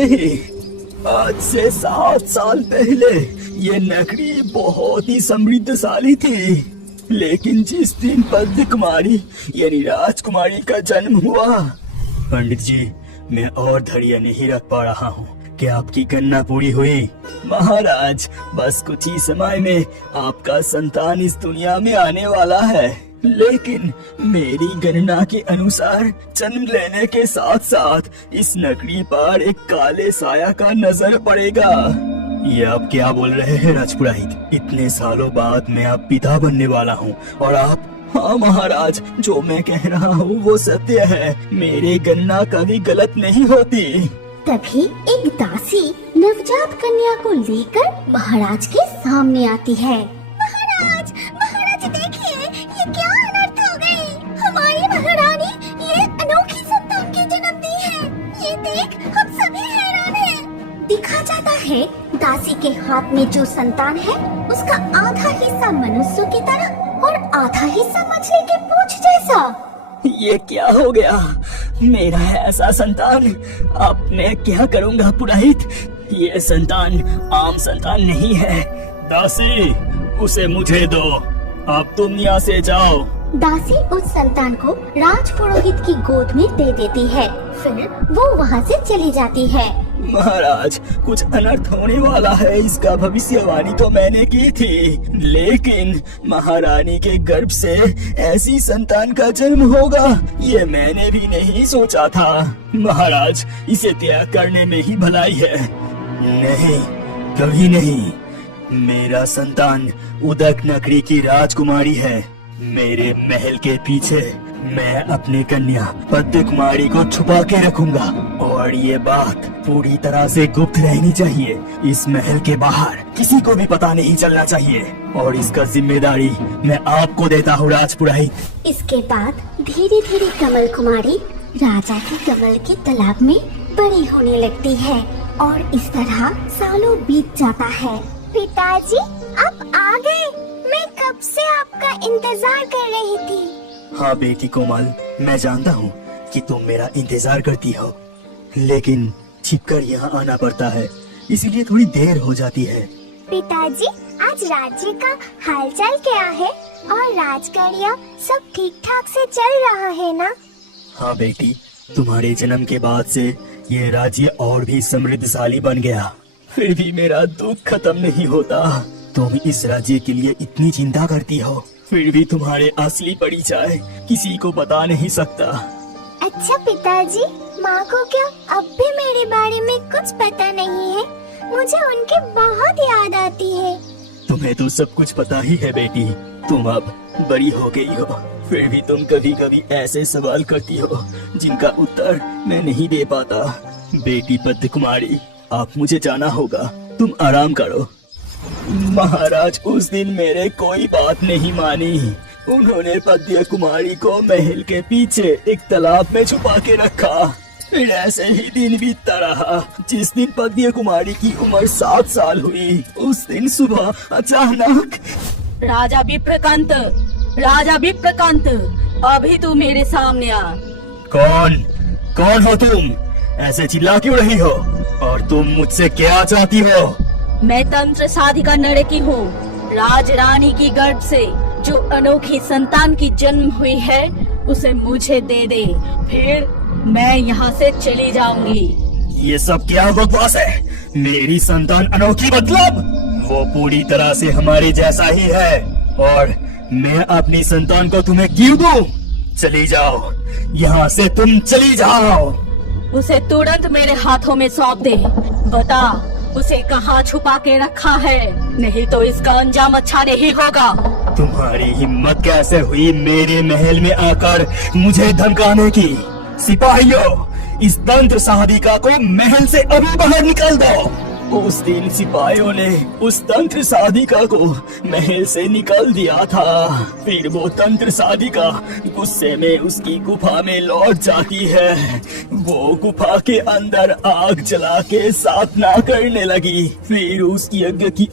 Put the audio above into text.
होते ही। आज से 7 साल पहले ये नगरी बहुत ही समृद्धशाली थी, लेकिन जिस दिन पद्म कुमारी यानी राजकुमारी का जन्म हुआ, पंडित जी मैं और धैर्य नहीं रख पा रहा हूँ कि आपकी गणना पूरी हुई। महाराज बस कुछ ही समय में आपका संतान इस दुनिया में आने वाला है, लेकिन मेरी गणना के अनुसार जन्म लेने के साथ साथ इस नगरी पर एक काले साया का नजर पड़ेगा। ये आप क्या बोल रहे हैं राजपुरोहित? इतने सालों बाद मैं आप पिता बनने वाला हूँ और आप? हाँ महाराज, जो मैं कह रहा हूँ वो सत्य है, मेरी गणना कभी गलत नहीं होती। तभी एक दासी नवजात कन्या को लेकर महाराज के सामने आती है। महाराज, महाराज देखिए, ये क्या अनर्थ हो गई। हमारी महारानी ये अनोखी संतान की जन्म दी है। ये देख हम सभी हैरान हैं। दिखा जाता है दासी के हाथ में जो संतान है उसका आधा हिस्सा मनुष्य की तरह और आधा हिस्सा मछली के पूंछ जैसा। ये क्या हो गया? मेरा ऐसा संतान अब मैं क्या करूँगा पुरोहित? ये संतान आम संतान नहीं है। दासी उसे मुझे दो, अब तुम यहाँ से जाओ। दासी उस संतान को राजपुरोहित की गोद में दे देती है, फिर वो वहाँ से चली जाती है। महाराज कुछ अनर्थ होने वाला है, इसका भविष्यवाणी तो मैंने की थी, लेकिन महारानी के गर्भ से ऐसी संतान का जन्म होगा ये मैंने भी नहीं सोचा था। महाराज इसे त्याग करने में ही भलाई है। नहीं, कभी नहीं। मेरा संतान उदक नगरी की राजकुमारी है। मेरे महल के पीछे मैं अपनी कन्या पद्म कुमारी को छुपा के रखूंगा और ये बात पूरी तरह से गुप्त रहनी चाहिए। इस महल के बाहर किसी को भी पता नहीं चलना चाहिए और इसका जिम्मेदारी मैं आपको देता हूँ राजपुरोहित। इसके बाद धीरे धीरे कमल कुमारी राजा के कमल के तालाब में बड़ी होने लगती है और इस तरह सालों बीत जाता है। पिताजी आप आ गए, मैं कब से आपका इंतजार कर रही थी। हाँ बेटी कोमल, मैं जानता हूँ कि तुम मेरा इंतजार करती हो, लेकिन छिपकर यहाँ आना पड़ता है, इसीलिए थोड़ी देर हो जाती है। पिताजी आज राज्य का हालचाल क्या है और राजकार्य सब ठीक ठाक से चल रहा है ना? हाँ बेटी, तुम्हारे जन्म के बाद से ये राज्य और भी समृद्धशाली बन गया, फिर भी मेरा दुख खत्म नहीं होता। तुम इस राज्य के लिए इतनी चिंता करती हो, फिर भी तुम्हारे असली परिचय किसी को बता नहीं सकता। अच्छा पिताजी, माँ को क्या अब भी मेरे बारे में कुछ पता नहीं है? मुझे उनकी बहुत याद आती है। तुम्हें तो सब कुछ पता ही है बेटी, तुम अब बड़ी हो गई हो, फिर भी तुम कभी कभी ऐसे सवाल करती हो जिनका उत्तर मैं नहीं दे पाता। बेटी पद्म कुमारी, आप मुझे जाना होगा, तुम आराम करो। महाराज उस दिन मेरे कोई बात नहीं मानी, उन्होंने पद्म कुमारी को महल के पीछे एक तालाब में छुपा के रखा। फिर ऐसे ही दिन बीतता रहा। जिस दिन पद्म कुमारी की उम्र 7 साल हुई, उस दिन सुबह अचानक राजा विप्रकांत, राजा विप्रकांत, अभी तू मेरे सामने आ। कौन कौन हो तुम? ऐसे चिल्ला क्यों रही हो और तुम मुझसे क्या चाहती हो? मैं तंत्र साधिका नरकी हूँ। राज रानी की गर्भ से जो अनोखी संतान की जन्म हुई है उसे मुझे दे दे, फिर मैं यहाँ से चली जाऊंगी। ये सब क्या बकवास है? मेरी संतान अनोखी मतलब? वो पूरी तरह से हमारे जैसा ही है और मैं अपनी संतान को तुम्हें क्यों दूं? चली जाओ, यहाँ से तुम चली जाओ। उसे तुरंत मेरे हाथों में सौंप दे। बता उसे कहाँ छुपा के रखा है, नहीं तो इसका अंजाम अच्छा नहीं होगा। तुम्हारी हिम्मत कैसे हुई मेरे महल में आकर मुझे धमकाने की? सिपाहियों, इस तंत्र साधिका को महल से अभी बाहर निकाल दो। उस दिन सिपाहियों ने उस तंत्र साधिका को महल से निकाल दिया था। फिर वो तंत्र साधिका गुस्से में उसकी गुफा में लौट जाती है। वो गुफा के अंदर आग जला के साधना करने लगी। फिर उस यज्ञ की